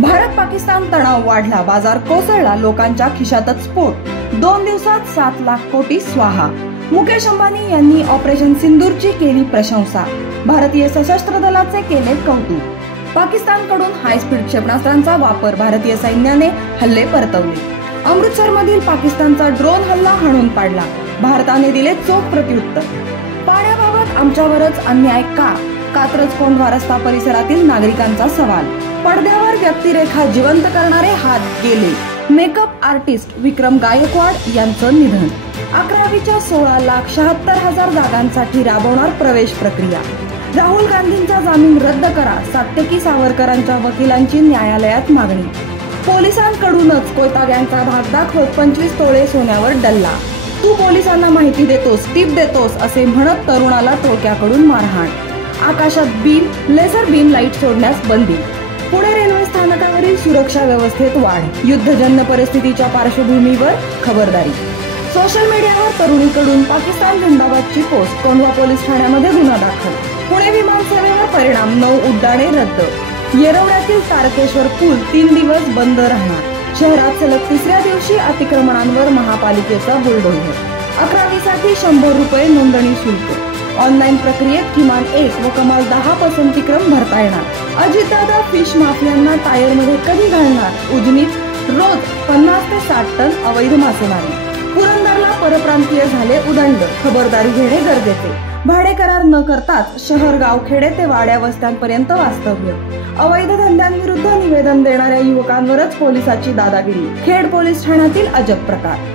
भारत पाकिस्तान तणाव वाढला, बाजार कोसळला, लोकांच्या खिशातच स्फोट। 2 दिवसात 7 लाख कोटी स्वाहा। मुकेश अंबानी यांनी ऑपरेशन सिंदूरची केली प्रशंसा। भारतीय सशस्त्र दलाचे केले कौतुक। पाकिस्तानकडून हाय स्पीड क्षेपणास्त्रांचा वापर, भारतीय सैन्याने हल्ले परतवले। अमृतसरमधील पाकिस्तानचा ड्रोन हल्ला हाणून पाडला, भारताने दिले चोख प्रत्युत्तर। पाण्याबाबत आमच्यावरच अन्याय का? कात्रज कोंढवा रस्ता परिसरातील नागरिकांचा सवाल। पडद्यावर व्यक्तिरेखा जिवंत करणारे हात गेले। मेकअप आर्टिस्ट विक्रम गायकवाड यांचं निधन। 11वीच्या 16,76,000 जागांसाठी राबवणार प्रवेश प्रक्रिया। राहुल गांधींचा जामीन रद्द करा, सात्यकी सावरकरांच्या वकिलांची न्यायालयात मागणी। पोलिसांकडूनच कोयता गँगचा धाक दाखवत 25 तोळे सोन्यावर डल्ला। तू पोलिसांना माहिती देतोस, टिप देतोस असे म्हणत तरुणाला टोळक्याकडून मारहाण। आकाशात लेझर बीम लाईट सोडण्यास बंदी। पुणे रेल्वे स्थानकावरील सुरक्षा व्यवस्थेत वाढ। युद्धजन्य परिस्थितीच्या पार्श्वभूमीवर खबरदारी। सोशल मीडियावर तरुणीकडून पाकिस्तान जिंदाबादची पोस्ट, कोंढवा पोलीस ठाण्यामध्ये गुन्हा दाखल। पुणे विमान सेवेवर परिणाम, 9 उड्डाणे रद्द। येरवड्यातील तारकेश्वर पूल 3 दिवस बंद राहणार। शहरात सलग 3ऱ्या दिवशी अतिक्रमणांवर महापालिकेचा बुलडोझर। 11वीसाठी 100 रुपये नोंदणी शुल्क। ऑनलाईन प्रक्रियेत किमान 1 व कमाल 10 पसंतीक्रम भरता येणार। अजितदादा फिश माफियांना टायरमध्ये कधी घालणार? उजनीत रोज 50 ते 60 टन अवैध मासेमारी। पुरंदरला परप्रांतीय झाले उदंड, खबरदारी घेणे गरजेचे। भाडे करार न करताच शहर, गाव, खेडे ते वाड्या वस्त्यांपर्यंत वास्तव्य। अवैध धंद्यांविरुद्ध निवेदन देणाऱ्या युवकांवरच पोलिसाची दादागिरी। खेड पोलीस ठाण्यातील अजब प्रकार।